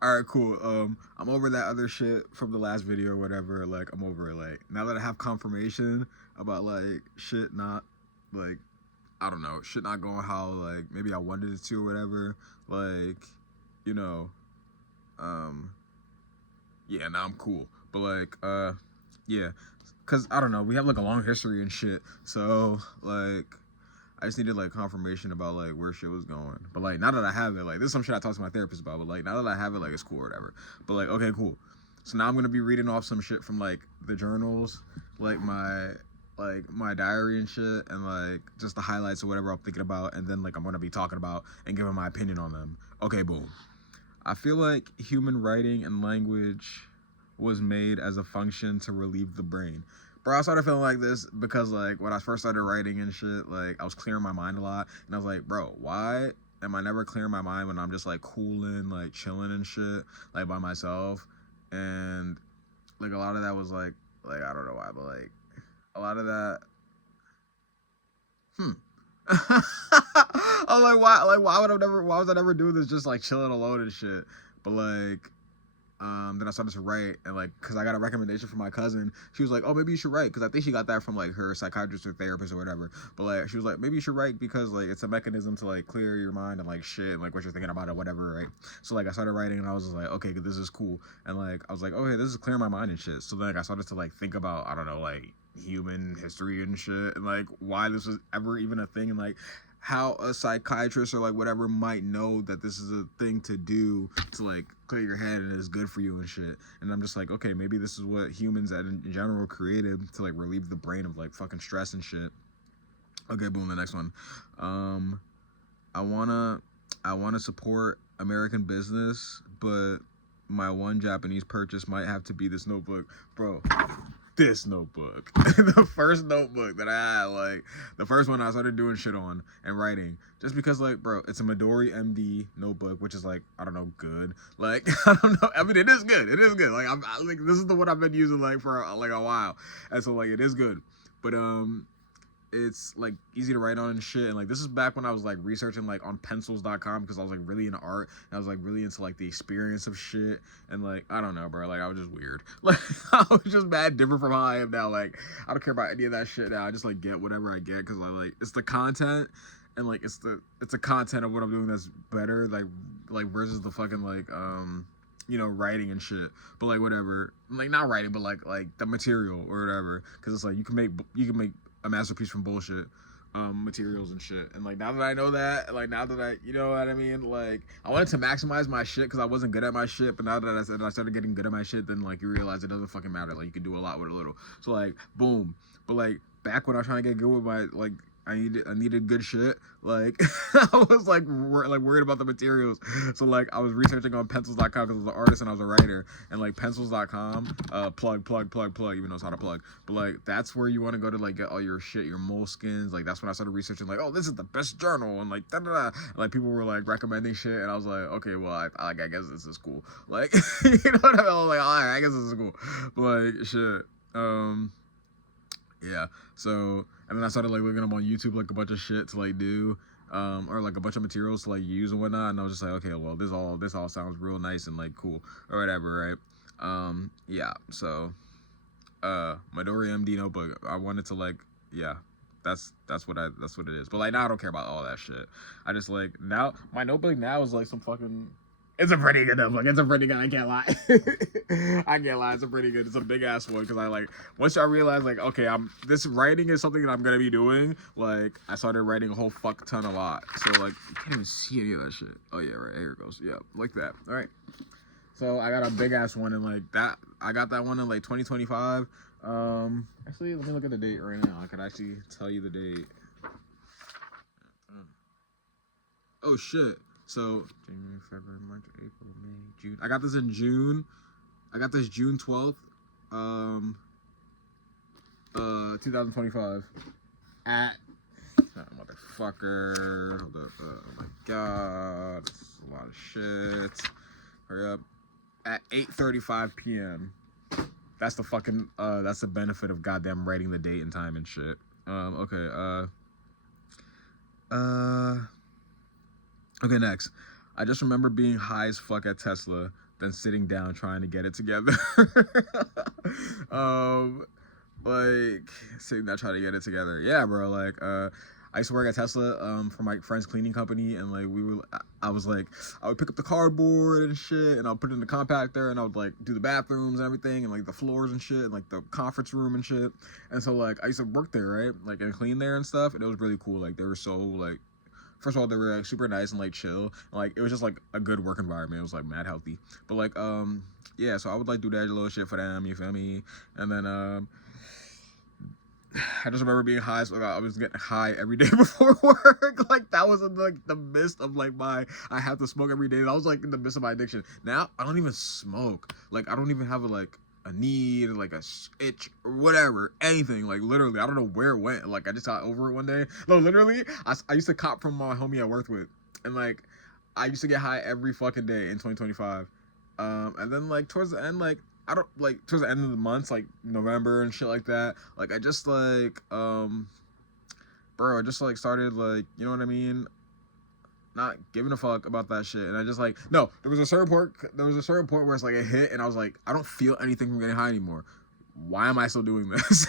All right, cool. I'm over that other shit from the last video or whatever. Like, I'm over it. Like, now that I have confirmation about like shit not like, I don't know, shit not going how like maybe I wanted it to or whatever. Like, you know, yeah, now I'm cool. But like, yeah, cause I don't know, we have like a long history and shit. So like, I just needed like confirmation about like where shit was going. But like now that I have it, like this is some shit I talked to my therapist about. But like now that I have it, like it's cool or whatever. But like okay, cool. So now I'm gonna be reading off some shit from like the journals, like my diary and shit, and like just the highlights or whatever I'm thinking about, and then like I'm gonna be talking about and giving my opinion on them. Okay, boom. I feel like human writing and language was made as a function to relieve the brain. Bro, I started feeling like this because like when I first started writing and shit, like I was clearing my mind a lot, and I was like, bro, why am I never clearing my mind when I'm just like cooling, like chilling and shit, like by myself? And like a lot of that was like I don't know why, but like a lot of that, I'm like why was I never doing this just like chilling alone and shit? But like then I started to write, and like because I got a recommendation from my cousin. She was like, oh, maybe you should write, because I think she got that from like her psychiatrist or therapist or whatever. But like she was like, maybe you should write because like it's a mechanism to like clear your mind and like shit and like what you're thinking about or whatever, right? So like I started writing, and I was just like, okay, this is cool. And like I was like, okay, this is clearing my mind and shit. So then like, I started to like think about, I don't know, like human history and shit, and like why this was ever even a thing, and like how a psychiatrist or like whatever might know that this is a thing to do to like clear your head and is good for you and shit. And I'm just like, okay, maybe this is what humans in general created to like relieve the brain of like fucking stress and shit. Okay, boom, the next one. um i want to I want to support American business, but my one Japanese purchase might have to be this notebook. Bro, this notebook, the first notebook that I had, like the first one I started doing shit on and writing, just because like, bro, it's a Midori MD notebook, which is like, I don't know, good. Like I don't know, I mean it is good, it is good. Like I like this is the one I've been using like for like a while, and so like it is good. But it's like easy to write on and shit. And like this is back when I was like researching like on pencils.com, because I was like really into art, and I was like really into like the experience of shit. And like I don't know, bro, like I was just weird. Like I was just mad different from how I am now. Like I don't care about any of that shit now. I just like get whatever I get, because I like it's the content, and like it's the content of what I'm doing that's better, like versus the fucking like you know, writing and shit. But like whatever, like not writing, but like the material or whatever, because it's like you can make a masterpiece from bullshit materials and shit. And like now that I know that, like now that I, you know what I mean, like I wanted to maximize my shit because I wasn't good at my shit. But now that I started getting good at my shit, then like you realize it doesn't fucking matter. Like you can do a lot with a little. So like boom. But like back when I was trying to get good with my like, I needed good shit. Like I was like worried about the materials. So like I was researching on pencils.com because I was an artist and I was a writer. And like pencils.com, plug, even though it's not a plug. But like that's where you want to go to like get all your shit, your moleskins. Like that's when I started researching like, oh, this is the best journal, and like da da da. Like people were like recommending shit, and I was like, okay, well I guess this is cool. Like you know what I mean? I was like, all right, I guess this is cool. But like shit. Yeah, so and then I started like looking up on YouTube like a bunch of shit to like do, or like a bunch of materials to like use and whatnot, and I was just like, okay, well this all sounds real nice and like cool or whatever, right? Yeah, so Midori MD notebook, I wanted to like, yeah, that's what it is. But like now I don't care about all that shit. I just like now my notebook now is like some fucking, it's a pretty good notebook. It's a pretty good. I can't lie. I can't lie. It's a pretty good. It's a big ass one, because I like once I realized like, okay, this writing is something that I'm gonna be doing. Like I started writing a whole fuck ton a lot. So like you can't even see any of that shit. Oh yeah, right here it goes. Yeah, like that. All right. So I got a big ass one, and like that I got that one in like 2025. Actually, let me look at the date right now. I could actually tell you the date. Oh shit. So January, February, March, April, May, June. I got this in June. I got this June 12th, 2025. At motherfucker. Hold up. Oh my god. That's a lot of shit. Hurry up. At 8:35 p.m. That's the fucking that's the benefit of goddamn writing the date and time and shit. Okay, okay, next. I just remember being high as fuck at Tesla, then sitting down trying to get it together. Like sitting down trying to get it together. Yeah, bro. Like, I used to work at Tesla for my friend's cleaning company, and like I was like, I would pick up the cardboard and shit, and I'll put it in the compactor, and I would like do the bathrooms and everything, and like the floors and shit, and like the conference room and shit. And so like I used to work there, right? Like and clean there and stuff, and it was really cool. Like they were so like, first of all, they were like super nice and like chill. And, like it was just like a good work environment. It was like mad healthy. But like yeah, so I would like do that little shit for them. You feel me? And then I just remember being high. So I was getting high every day before work. Like that was in like the midst of like I have to smoke every day. I was like in the midst of my addiction. Now I don't even smoke. Like I don't even have a need, like a itch or whatever, anything. Like literally, I don't know where it went. Like I just got over it one day. No, literally, I used to cop from my homie I worked with, and like I used to get high every fucking day in 2025. And then like towards the end, like I don't like towards the end of the months, like November and shit like that. Like I just like bro, I just like started like, you know what I mean, not giving a fuck about that shit. And I just like, no, there was a certain point where it's like it hit, and I was like, I don't feel anything from getting high anymore. Why am I still doing this?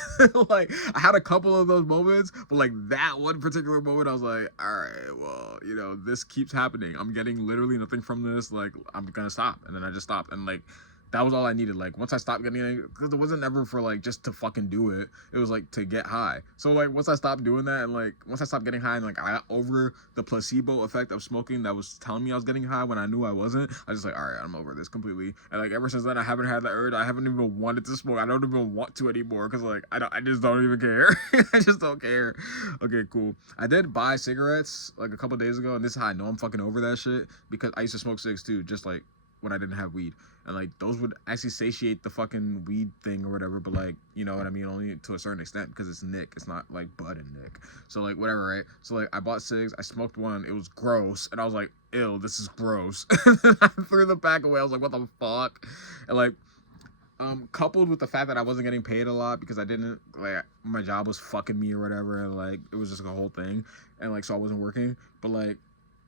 Like I had a couple of those moments, but like that one particular moment, I was like, all right, well, you know, this keeps happening. I'm getting literally nothing from this. Like I'm gonna stop. And then I just stopped, and like that was all I needed. Like once I stopped getting it, because it wasn't ever for like just to fucking do it. It was like to get high. So like once I stopped doing that, and like once I stopped getting high, and like I got over the placebo effect of smoking that was telling me I was getting high when I knew I wasn't, I was just like, all right, I'm over this completely. And like ever since then, I haven't had the urge. I haven't even wanted to smoke. I don't even want to anymore, because like I just don't even care. I just don't care. Okay, cool. I did buy cigarettes like a couple days ago, and this is how I know I'm fucking over that shit, because I used to smoke cigs too, just like when I didn't have weed. And like those would actually satiate the fucking weed thing or whatever, but like, you know what I mean, only to a certain extent, because it's Nick, it's not like bud and Nick. So like whatever, right? So like I bought cigs, I smoked one, it was gross, and I was like, ew, this is gross. And then I threw the pack away. I was like, what the fuck? And like coupled with the fact that I wasn't getting paid a lot, because I didn't, like, my job was fucking me or whatever, and like it was just like a whole thing, and like so I wasn't working, but like,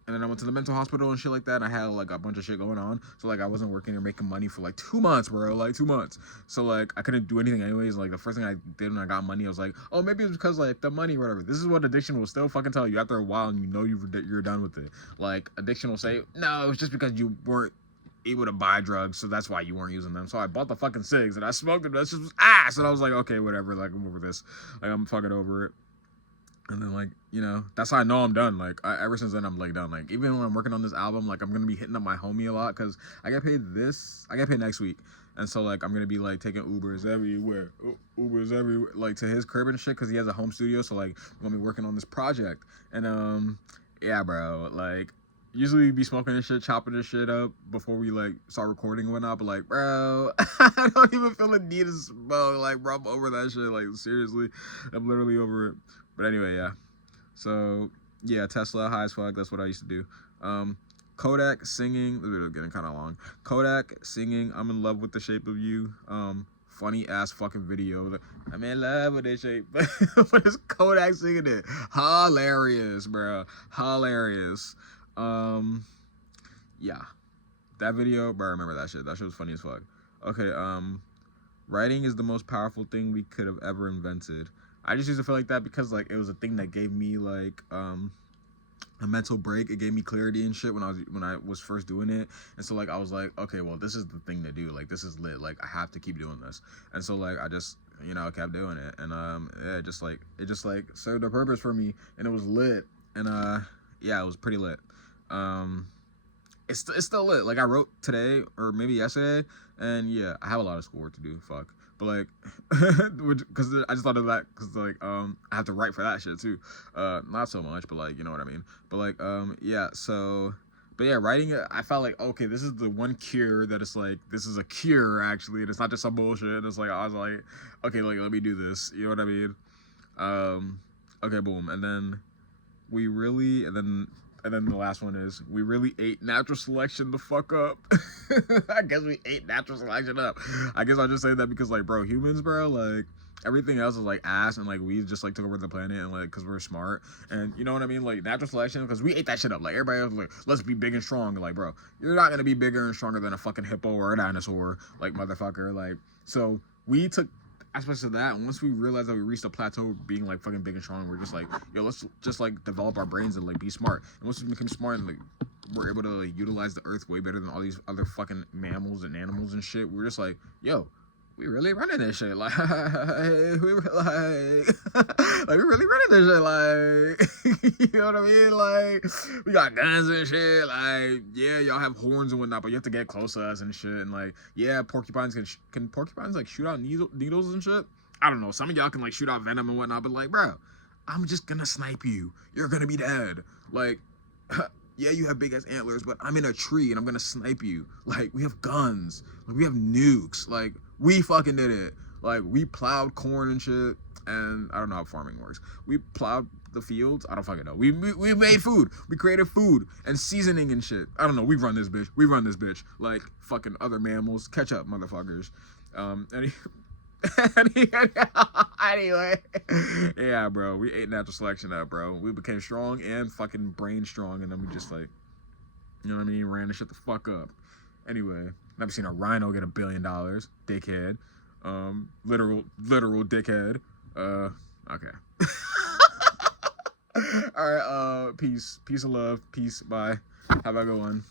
and then I went to the mental hospital and shit like that, and I had like a bunch of shit going on, so like I wasn't working or making money for like 2 months, bro, like 2 months. So like I couldn't do anything anyways. Like the first thing I did when I got money, I was like, oh, maybe it's because like the money or whatever. This is what addiction will still fucking tell you after a while, and you know you're done with it. Like addiction will say, no, it was just because you weren't able to buy drugs, so that's why you weren't using them. So I bought the fucking cigs and I smoked them. That's just ass. And I was like, okay, whatever, like I'm over this, like I'm fucking over it. And then like, you know, that's how I know I'm done. Like ever since then I'm like done. Like even when I'm working on this album, like I'm gonna be hitting up my homie a lot, because I get paid next week, and so like I'm gonna be like taking Ubers everywhere, like to his crib and shit, because he has a home studio. So like I'm gonna be working on this project, and yeah, bro, like usually we be smoking this shit, chopping this shit up before we like start recording and whatnot, but like, bro, I don't even feel the need to smoke. Like, bro, I'm over that shit. Like seriously, I'm literally over it. But anyway, yeah. So yeah, Tesla, high as fuck. That's what I used to do. Kodak singing. This video is getting kind of long. Kodak singing "I'm in love with the shape of you." Funny ass fucking video. I'm in love with this shape. But it's Kodak singing it. Hilarious, bro. Hilarious. Yeah. That video, bro, I remember that shit. That shit was funny as fuck. Okay, writing is the most powerful thing we could have ever invented. I just used to feel like that because like it was a thing that gave me like a mental break. It gave me clarity and shit when I was first doing it. And so like I was like, okay, well, this is the thing to do. Like this is lit. Like I have to keep doing this. And so like I just, you know, kept doing it. And yeah, it just like served a purpose for me, and it was lit. And yeah, it was pretty lit. It's still lit. Like I wrote today or maybe yesterday, and yeah, I have a lot of schoolwork to do. Fuck. But like, because I just thought of that because like I have to write for that shit too. Not so much, but like, you know what I mean. But like yeah. So, but yeah, writing it, I felt like, okay, this is the one cure that it's like, this is a cure actually, and it's not just some bullshit. It's like I was like, okay, like let me do this. You know what I mean? Okay, boom, and then and then the last one is, we really ate natural selection the fuck up. I guess we ate natural selection up. I guess I'll just say that because, like, bro, humans, bro, like, Everything else is like ass, and like we just like took over the planet, and like because we're smart, and you know what I mean, like natural selection, because we ate that shit up. Like everybody else was like, let's be big and strong. Like, bro, you're not gonna be bigger and stronger than a fucking hippo or a dinosaur, like motherfucker. Like, so we took aspects of that, and once we realized that we reached a plateau of being like fucking big and strong, we're just like, yo, let's just like develop our brains and like be smart. And once we become smart and like we're able to like utilize the earth way better than all these other fucking mammals and animals and shit, we're just like, yo, we really running this shit, like we were like we really running this shit, like you know what I mean, like we got guns and shit, like yeah, y'all have horns and whatnot, but you have to get close to us and shit, and like yeah, porcupines can porcupines like shoot out needles and shit. I don't know, some of y'all can like shoot out venom and whatnot, but like, bro, I'm just gonna snipe you, you're gonna be dead, like. Yeah, you have big ass antlers, but I'm in a tree and I'm gonna snipe you. Like, we have guns, like we have nukes, like we fucking did it. Like, we plowed corn and shit, and I don't know how farming works. We plowed the fields, I don't fucking know. We made food, we created food and seasoning and shit. I don't know, we run this bitch. Like fucking other mammals, catch up, motherfuckers. Anyway, yeah, bro, we ate natural selection up, bro. We became strong and fucking brain strong, and then we just like, you know what I mean, ran the shit the fuck up. Anyway, never seen a rhino get $1 billion, dickhead. Literal dickhead. Okay. All right, peace of love, peace, bye. Have a good one.